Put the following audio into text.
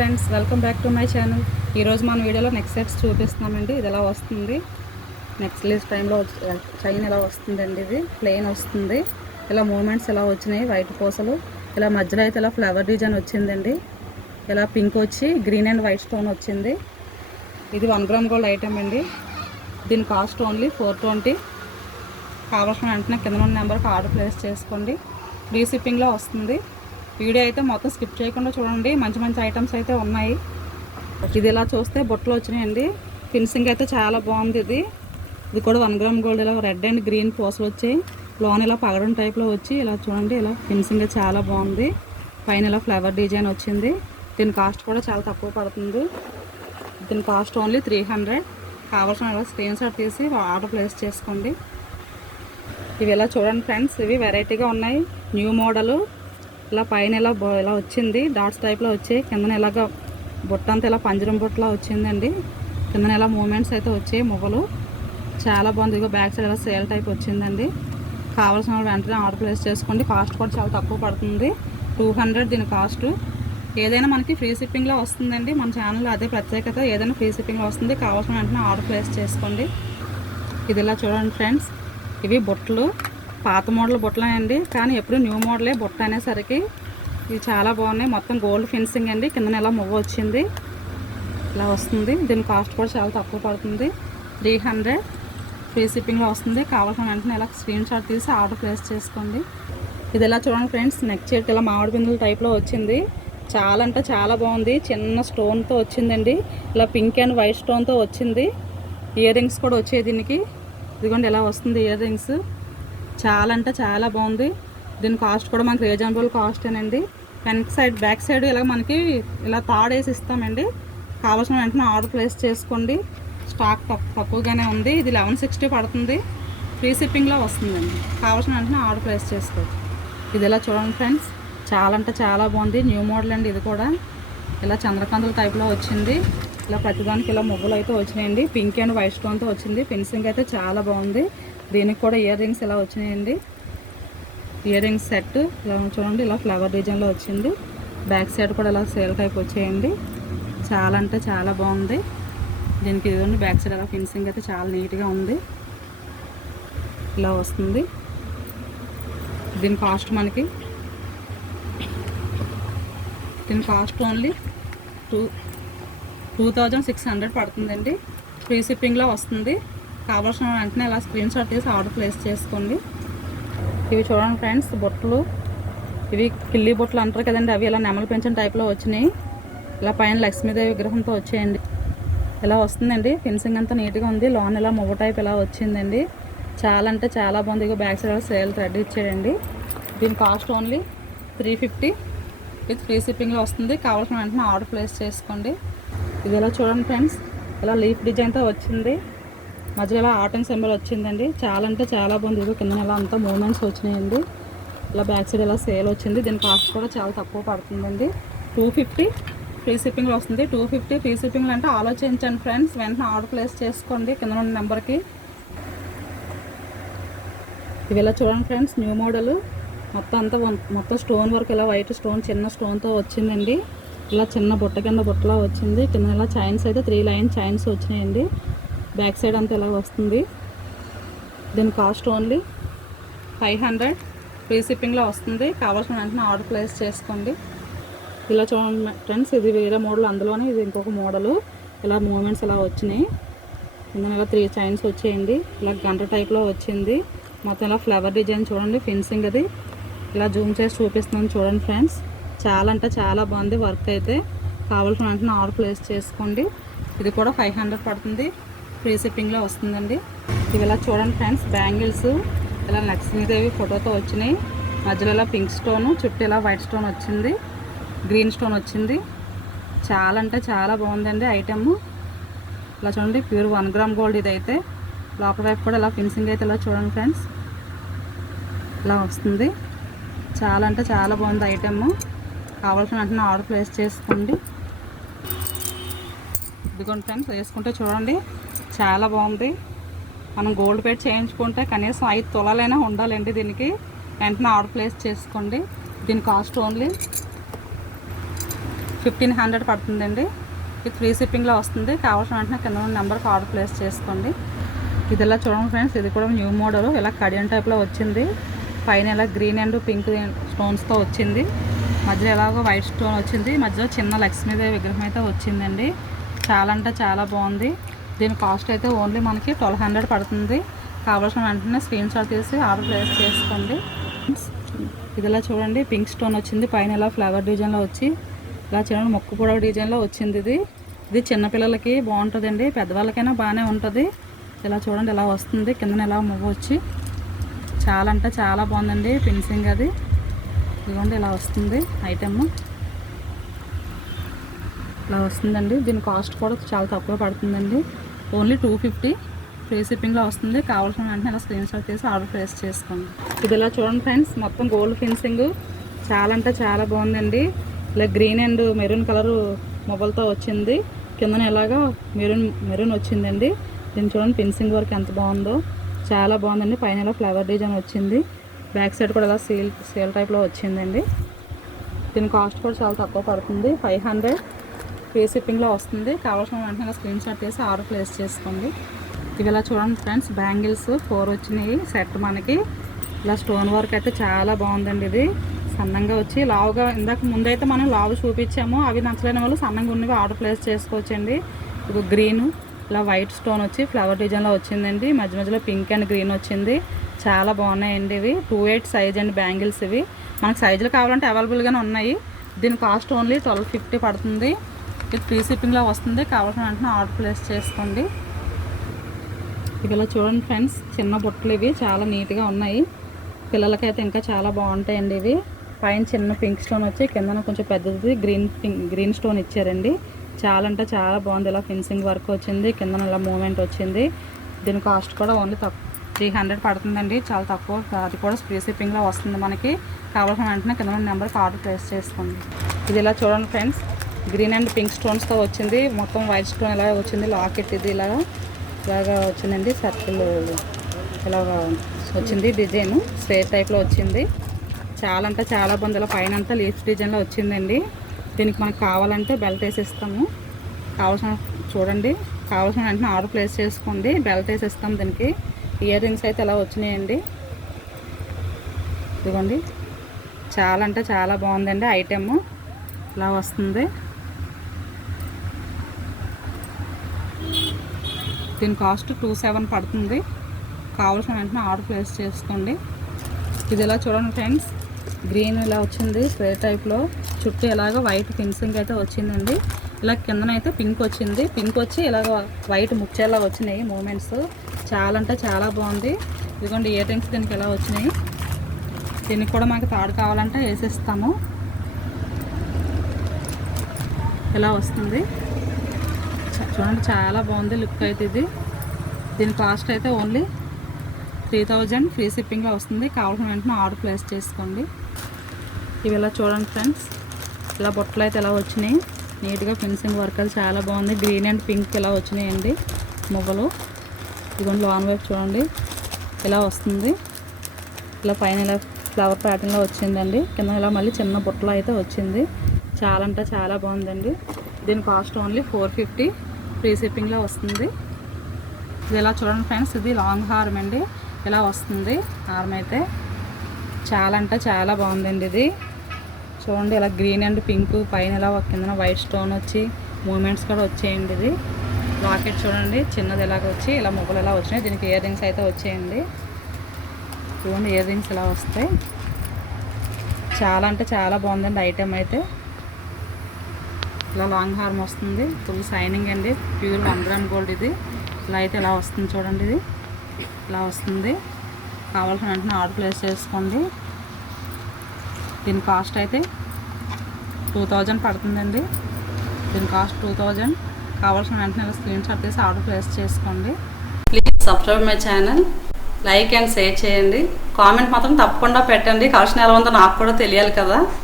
Friends, welcome back to my channel. ఈరోజు మన వీడియోలో నెక్ సెట్స్ చూపిస్తున్నామండి. ఇది ఎలా వస్తుంది, నెక్ స్లీవ్స్ టైంలో చైన్ ఎలా వస్తుందండి. ఇది ప్లెయిన్ వస్తుంది. ఇలా మూమెంట్స్ ఎలా వచ్చినాయి, వైట్ పూసలు ఇలా మధ్యలో అయితే ఇలా ఫ్లవర్ డిజైన్ వచ్చిందండి. ఇలా పింక్ వచ్చి గ్రీన్ అండ్ వైట్ స్టోన్ వచ్చింది. ఇది 1 గ్రామ్ గోల్డ్ ఐటమ్ అండి. దీని కాస్ట్ ఓన్లీ 420. కావాల్సిన వెంటనే కింద ఉన్న నెంబర్కి ఆర్డర్ ప్లేస్ చేసుకోండి. ఫ్రీ షిప్పింగ్లో వస్తుంది. వీడియో అయితే మొత్తం స్కిప్ చేయకుండా చూడండి. మంచి మంచి ఐటమ్స్ అయితే ఉన్నాయి. ఇది ఇలా చూస్తే బొట్టలు వచ్చినాయండి. ఫినిషింగ్ అయితే చాలా బాగుంది. ఇది కూడా 1 గ్రామ్ గోల్డ్. ఇలా రెడ్ అండ్ గ్రీన్ పూసలు వచ్చాయి. లోన్ ఇలా పగడం టైప్లో వచ్చి ఇలా చూడండి. ఇలా ఫినిషింగ్ చాలా బాగుంది. పైన ఇలా ఫ్లవర్ డిజైన్ వచ్చింది. దీని కాస్ట్ కూడా చాలా తక్కువ పడుతుంది. దీని కాస్ట్ ఓన్లీ 300. కావాల్సిన ఇలా స్క్రీన్ షాట్ తీసి ఆర్డర్ ప్లేస్ చేసుకోండి. ఇవి ఇలా చూడండి ఫ్రెండ్స్, ఇవి వెరైటీగా ఉన్నాయి. New model. ఇలా పైన ఇలా వచ్చింది, డాట్స్ టైప్లో వచ్చాయి. కిందన ఇలాగ బొట్ట అంతా ఇలా పంజరం బొట్టలా వచ్చిందండి. కిందన ఇలా మూమెంట్స్ అయితే వచ్చాయి, మువ్వలు. చాలా బాగుంది. ఇదిగో బ్యాక్ సైడ్ ఇలా సేల్ టైప్ వచ్చిందండి. కావాల్సిన వెంటనే ఆర్డర్ ప్లేస్ చేసుకోండి. కాస్ట్ కూడా చాలా తక్కువ పడుతుంది, 200 దీని కాస్ట్. ఏదైనా మనకి ఫ్రీ షిప్పింగ్లో వస్తుందండి. మన ఛానల్లో అదే ప్రత్యేకత, ఏదైనా ఫ్రీ షిప్పింగ్లో వస్తుంది. కావాల్సిన వెంటనే ఆర్డర్ ప్లేస్ చేసుకోండి. ఇది ఇలా చూడండి ఫ్రెండ్స్, ఇవి బొట్టలు. పాత మోడల్ బొట్టలే అండి, కానీ ఎప్పుడు న్యూ మోడలే బొట్ట అనేసరికి ఇవి చాలా బాగున్నాయి. మొత్తం గోల్డ్ ఫినిషింగ్ అండి. కింద ఇలా మువ్వ వచ్చింది, ఇలా వస్తుంది. దీని కాస్ట్ కూడా చాలా తక్కువ పడుతుంది, 300. ఫ్రీ షిప్పింగ్లో వస్తుంది. కావాల్సిన వెంటనే ఇలా స్క్రీన్ షాట్ తీసి ఆర్డర్ ప్లేస్ చేసుకోండి. ఇది ఇలా చూడండి ఫ్రెండ్స్, నెక్ చేతి ఇలా మామిడి బిందుల టైప్లో వచ్చింది. చాలా అంటే చాలా బాగుంది. చిన్న స్టోన్తో వచ్చిందండి. ఇలా పింక్ అండ్ వైట్ స్టోన్తో వచ్చింది. ఇయర్ రింగ్స్ కూడా వచ్చాయి దీనికి. ఇదిగోండి ఎలా వస్తుంది ఇయర్ రింగ్స్. చాలా అంటే చాలా బాగుంది. దీని కాస్ట్ కూడా మనకి రీజనబుల్ కాస్టేనండి. వెనక్ సైడ్ బ్యాక్ సైడ్ ఇలా మనకి ఇలా తాడేసి ఇస్తామండి. కావాల్సిన వెంటనే ఆర్డర్ ప్లేస్ చేసుకోండి. స్టాక్ తక్కువగానే ఉంది. ఇది 1160 పడుతుంది. ఫ్రీ షిప్పింగ్లో వస్తుందండి. కావాల్సిన వెంటనే ఆర్డర్ ప్లేస్ చేసుకోండి. ఇది ఇలా చూడండి ఫ్రెండ్స్, చాలా అంటే చాలా బాగుంది. న్యూ మోడల్ అండి. ఇది కూడా ఇలా చంద్రకాంతుల టైప్లో వచ్చింది. ఇలా ప్రతిదానికి ఇలా ముగ్గులు అయితే వచ్చినాయండి. పింక్ అండ్ వైట్ స్టోన్తో వచ్చింది. ఫినిషింగ్ అయితే చాలా బాగుంది. దీనికి కూడా ఇయర్ రింగ్స్ ఇలా వచ్చినాయండి. ఇయర్ రింగ్స్ సెట్ ఇలా చూడండి, ఇలా ఫ్లవర్ డిజైన్లో వచ్చింది. బ్యాక్ సైడ్ కూడా ఇలా సేల్ టైప్ వచ్చేయండి. చాలా అంటే చాలా బాగుంది. దీనికి ఇదిగోండి బ్యాక్ సైడ్ అలా ఫినిషింగ్ అయితే చాలా నీట్గా ఉంది. ఇలా వస్తుంది. దీని కాస్ట్ మనకి ఓన్లీ 2600 పడుతుందండి. ఫ్రీ షిప్పింగ్లో వస్తుంది. కావాల్సిన వెంటనే ఇలా స్క్రీన్ షాట్ తీసి ఆర్డర్ ప్లేస్ చేసుకోండి. ఇవి చూడండి ఫ్రెండ్స్, బొట్టలు. ఇవి కిల్లి బొట్టలు అంటారు కదండి, అవి ఇలా నెమలి పెంచిన టైప్లో వచ్చినాయి. ఇలా పైన లక్ష్మీదేవి విగ్రహంతో వచ్చాయండి. ఇలా వస్తుందండి. ఫినిషింగ్ అంతా నీట్గా ఉంది. లోన్ ఇలా మువ్వ టైప్ ఇలా వచ్చిందండి. చాలా అంటే చాలా బాగుంది. ఇక బ్యాక్ సైడ్ సేల్ థ్రెడ్ ఇచ్చాడండి. దీని కాస్ట్ ఓన్లీ 350. విత్ ఫ్రీ షిప్పింగ్లో వస్తుంది. కావాల్సిన వెంటనే ఆర్డర్ ప్లేస్ చేసుకోండి. ఇది ఇలా చూడండి ఫ్రెండ్స్, ఇలా లీఫ్ డిజైన్తో వచ్చింది. మధ్యలో ఇలా ఆటన్ సింబల్ వచ్చిందండి. చాలా అంటే చాలా బాగుంది. ఇది కింద ఇలా అంతా మూమెంట్స్ వచ్చినాయండి. ఇలా బ్యాక్ సైడ్ ఇలా సేల్ వచ్చింది. దీని కాస్ట్ కూడా చాలా తక్కువ పడుతుందండి, 250. ఫ్రీ షిప్పింగ్లో వస్తుంది. 250 ఫ్రీ షిప్పింగ్లో అంటే ఆలోచించండి ఫ్రెండ్స్. వెంటనే ఆర్డర్ ప్లేస్ చేసుకోండి కింద ఉన్న నెంబర్కి. ఇవి ఇలా చూడండి ఫ్రెండ్స్, న్యూ మోడల్. మొత్తం స్టోన్ వర్క్ ఇలా వైట్ స్టోన్ చిన్న స్టోన్తో వచ్చిందండి. ఇలా చిన్న బుట్ట కింద బుట్టలా వచ్చింది. కింద ఇలా చైన్స్ అయితే 3 లైన్ చైన్స్ వచ్చినాయండి. బ్యాక్ సైడ్ అంతా ఇలా వస్తుంది. దీని కాస్ట్ ఓన్లీ 500. ఫ్రీ షిప్పింగ్లో వస్తుంది. కావాల్సిన వెంటనే ఆర్డర్ ప్లేస్ చేసుకోండి. ఇలా చూడండి ఫ్రెండ్స్, ఇది వేరే మోడల్. అందులోనే ఇది ఇంకొక మోడలు. ఇలా మూమెంట్స్ ఇలా వచ్చినాయి. కింద ఇలా 3 చైన్స్ వచ్చేయండి. ఇలా గంట టైప్లో వచ్చింది. మొత్తం ఇలా ఫ్లవర్ డిజైన్ చూడండి. ఫినిషింగ్ అది ఇలా జూమ్ చేసి చూపిస్తున్నాను చూడండి ఫ్రెండ్స్. చాలా అంటే చాలా బాగుంది వర్క్ అయితే. కావాల్సిన వెంటనే ఆర్డర్ ప్లేస్ చేసుకోండి. ఇది కూడా 500 పడుతుంది. ఫ్రీ షిప్పింగ్లో వస్తుందండి. ఇవి ఇలా చూడండి ఫ్రెండ్స్, బ్యాంగిల్స్. ఇలా లక్ష్మీదేవి ఫోటోతో వచ్చినాయి. మధ్యలో ఇలా పింక్ స్టోను, చుట్టూ ఇలా వైట్ స్టోన్ వచ్చింది, గ్రీన్ స్టోన్ వచ్చింది. చాలా అంటే చాలా బాగుందండి ఐటమ్. ఇలా చూడండి, ప్యూర్ 1 గ్రామ్ గోల్డ్ ఇదైతే. లోపల వైపు కూడా ఇలా ఫినిషింగ్ అయితే ఇలా చూడండి ఫ్రెండ్స్, ఇలా వస్తుంది. చాలా అంటే చాలా బాగుంది ఐటమ్. కావాల్సిన వెంటనే ఆర్డర్ ప్లేస్ చేసుకోండి. ఇదిగోండి ఫ్రెండ్స్, వేసుకుంటే చూడండి చాలా బాగుంది. మనం గోల్డ్ పెట్టి చేయించుకుంటే కనీసం 5 తులాలైనా ఉండాలండి దీనికి. వెంటనే ఆర్డర్ ప్లేస్ చేసుకోండి. దీని కాస్ట్ ఓన్లీ 1500 పడుతుందండి. ఇది ఫ్రీ షిప్పింగ్లో వస్తుంది. కావాల్సిన వెంటనే కింద ఉన్న నెంబర్కి ఆర్డర్ ప్లేస్ చేసుకోండి. ఇది ఇలా చూడండి ఫ్రెండ్స్, ఇది కూడా న్యూ మోడల్. ఇలా కడియం టైప్లో వచ్చింది. పైన ఇలా గ్రీన్ అండ్ పింక్ స్టోన్స్తో వచ్చింది. మధ్యలో ఎలాగో వైట్ స్టోన్ వచ్చింది. మధ్యలో చిన్న లక్ష్మీదేవి విగ్రహం అయితే వచ్చిందండి. చాలా అంటే చాలా బాగుంది. దీని కాస్ట్ అయితే ఓన్లీ మనకి 1200 పడుతుంది. కావాల్సిన వెంటనే స్క్రీన్ షాట్ తీసి ఆర్డర్ ప్లేస్ చేసుకోండి. ఇది ఇలా చూడండి, పింక్ స్టోన్ వచ్చింది. పైన ఇలా ఫ్లవర్ డిజైన్లో వచ్చి ఇలా చూడండి మొక్కు పొడవు డిజైన్లో వచ్చింది. ఇది చిన్నపిల్లలకి బాగుంటుందండి, పెద్దవాళ్ళకైనా బాగానే ఉంటుంది. ఇలా చూడండి ఇలా వస్తుంది. కింద ఇలా మువ్వ వచ్చి చాలా అంటే చాలా బాగుందండి ఫినిషింగ్. అది ఇదిగోండి ఇలా వస్తుంది ఐటెమ్. ఇలా వస్తుందండి. దీని కాస్ట్ కూడా చాలా తక్కువ పడుతుందండి. ఓన్లీ 250 ఫ్రీ షిప్పింగ్లో వస్తుంది. కావాల్సిన వెంటనే ఇలా స్క్రీన్ షాట్ తీసి ఆర్డర్ ప్లేస్ చేసుకోండి. ఇది ఇలా చూడండి ఫ్రెండ్స్, మొత్తం గోల్డ్ ఫినిషింగ్ చాలా అంటే చాలా బాగుందండి. ఇలా గ్రీన్ అండ్ మెరూన్ కలర్ మొబైల్తో వచ్చింది. కిందన ఇలాగా మెరూన్ వచ్చిందండి. దీన్ని చూడండి ఫినిషింగ్ వర్క్ ఎంత బాగుందో, చాలా బాగుందండి. పైన ఇలా ఫ్లవర్ డిజైన్ వచ్చింది. బ్యాక్ సైడ్ కూడా ఇలా సేల్ టైప్లో వచ్చిందండి. దీని కాస్ట్ కూడా చాలా తక్కువ పడుతుంది. 500 ఫ్రీ షిప్పింగ్లో వస్తుంది. కావాల్సిన వెంటనే స్క్రీన్ షాట్ చేసి ఆర్డర్ ప్లేస్ చేసుకోండి. ఇవి ఇలా చూడండి ఫ్రెండ్స్, బ్యాంగిల్స్ 4 వచ్చినాయి సెట్ మనకి. ఇలా స్టోన్ వర్క్ అయితే చాలా బాగుందండి. ఇది సన్నంగా వచ్చి లావుగా, ఇందాక ముందైతే మనం లావు చూపించాము, అవి నచ్చలేని వాళ్ళు సన్నంగా ఉన్నవి ఆర్డర్ ప్లేస్ చేసుకోవచ్చండి. ఇది గ్రీన్ ఇలా వైట్ స్టోన్ వచ్చి ఫ్లవర్ డిజైన్లో వచ్చిందండి. మధ్య మధ్యలో పింక్ అండ్ గ్రీన్ వచ్చింది. చాలా బాగున్నాయండి ఇవి. 28 సైజ్ అండి బ్యాంగిల్స్ ఇవి. మనకు సైజులు కావాలంటే అవైలబుల్గానే ఉన్నాయి. దీని కాస్ట్ ఓన్లీ 1250 పడుతుంది. ఇది ఫ్రీ షిప్పింగ్లో వస్తుంది. కావాల్సిన వెంటనే ఆర్డర్ ప్లేస్ చేసుకోండి. ఇక ఇలా చూడండి ఫ్రెండ్స్, చిన్న బుట్టలు ఇవి చాలా నీట్గా ఉన్నాయి. పిల్లలకైతే ఇంకా చాలా బాగుంటాయండి ఇవి. పైన చిన్న పింక్ స్టోన్ వచ్చి కింద కొంచెం పెద్దది గ్రీన్ స్టోన్ ఇచ్చారండి. చాలా అంటే చాలా బాగుంది. ఇలా ఫినిషింగ్ వర్క్ వచ్చింది. కింద ఇలా మూమెంట్ వచ్చింది. దీని కాస్ట్ కూడా ఓన్లీ 300 పడుతుందండి. చాలా తక్కువ. అది కూడా ఫ్రీ షిప్పింగ్లో వస్తుంది మనకి. కావాల్సిన వెంటనే కింద నెంబర్కి ఆర్డర్ ప్లేస్ చేసుకోండి. ఇది ఇలా చూడండి ఫ్రెండ్స్, గ్రీన్ అండ్ పింక్ స్టోన్స్తో వచ్చింది. మొత్తం వైట్ స్టోన్ ఇలా వచ్చింది. లాకెట్ ఇది ఇలాగా వచ్చిందండి. సర్కిల్ ఇలాగా వచ్చింది. డిజైన్ స్క్వేర్ టైప్లో వచ్చింది. చాలా అంటే చాలా బాగుంది. ఇలా పైన అంతా లీఫ్ డిజైన్లో వచ్చిందండి. దీనికి మనకు కావాలంటే బెల్ట్ వేసిస్తాము. చూడండి, కావాల్సిన వెంటనే ఆర్డర్ ప్లేస్ చేసుకోండి. బెల్ట్ వేసిస్తాం. దీనికి ఇయర్ రింగ్స్ అయితే ఇలా వచ్చినాయండి. ఇదిగోండి, చాలా అంటే చాలా బాగుందండి ఐటెమ్. ఇలా వస్తుంది. దీని కాస్ట్ 27 పడుతుంది. కావాల్సిన వెంటనే ఆర్డర్ ప్లేస్ చేసుకోండి. ఇది ఇలా చూడండి ఫ్రెండ్స్, గ్రీన్ ఇలా వచ్చింది స్క్వేర్ టైప్లో. చుట్టూ ఇలాగ వైట్ ఫినిషింగ్ అయితే వచ్చిందండి. ఇలా కిందనైతే పింక్ వచ్చింది. పింక్ వచ్చి ఇలాగ వైట్ ముచ్చేలా వచ్చినాయి మూమెంట్స్. చాలా అంటే చాలా బాగుంది. ఇదిగోండి ఇయర్ రింగ్స్ దీనికి ఇలా వచ్చినాయి. దీనికి కూడా మనకి తాడు కావాలంటే వేసేస్తాము. ఇలా వస్తుంది. చూడండి చాలా బాగుంది లుక్ అయితే ఇది. దీని కాస్ట్ అయితే ఓన్లీ 3000 ఫ్రీ షిప్పింగ్లో వస్తుంది. కావాల్సిన వెంటనే ఆర్డర్ ప్లేస్ చేసుకోండి. ఇవి ఇలా చూడండి ఫ్రెండ్స్, ఇలా బొట్టలు అయితే ఇలా వచ్చినాయి. నీట్గా ఫినిషింగ్ వర్క్ అది చాలా బాగుంది. గ్రీన్ అండ్ పింక్ ఇలా వచ్చినాయండి మువ్వలు. ఇదిగోండి లాంగ్ వైపు చూడండి ఇలా వస్తుంది. ఇలా పైన ఇలా ఫ్లవర్ ప్యాటర్న్లో వచ్చిందండి. కింద ఇలా మళ్ళీ చిన్న బుట్టలో అయితే వచ్చింది. చాలా అంటే చాలా బాగుందండి. దీని కాస్ట్ ఓన్లీ 450 ఫ్రీ షిప్పింగ్లో వస్తుంది. ఇది ఇలా చూడండి ఫ్రెండ్స్, ఇది లాంగ్ హారం అండి. ఇలా వస్తుంది హారం అయితే. చాలా అంటే చాలా బాగుందండి ఇది. చూడండి ఇలా గ్రీన్ అండ్ పింక్, పైన ఇలా కింద వైట్ స్టోన్ వచ్చి మూమెంట్స్ కూడా వచ్చేయండి. ఇది లాకెట్ చూడండి చిన్నది ఇలాగ వచ్చి ఇలా ముగ్గులు ఇలా వచ్చినాయి. దీనికి ఇయర్ రింగ్స్ అయితే వచ్చేయండి. చూడండి ఇయర్ రింగ్స్ ఇలా వస్తాయి. చాలా అంటే చాలా బాగుందండి ఐటెం అయితే. ఇలా లాంగ్ హార్మ్ వస్తుంది. ఫుల్ షైనింగ్ అండి. ప్యూర్ 1 గ్రామ్ గోల్డ్ ఇది. ఇలా అయితే ఇలా వస్తుంది చూడండి. ఇది ఇలా వస్తుంది. కావాల్సిన వెంటనే ఆర్డర్ ప్లేస్ చేసుకోండి. దీని కాస్ట్ అయితే 2000 పడుతుందండి. దీని కాస్ట్ 2000. కావాల్సిన వెంటనే స్క్రీన్ షాట్ తీసి ఆర్డర్ ప్లేస్ చేసుకోండి. Please subscribe my channel. Like and share చేయండి. కామెంట్ మాత్రం తప్పకుండా పెట్టండి. కలెక్షన్ ఎలా ఉందో నాకు కూడా తెలియాలి కదా.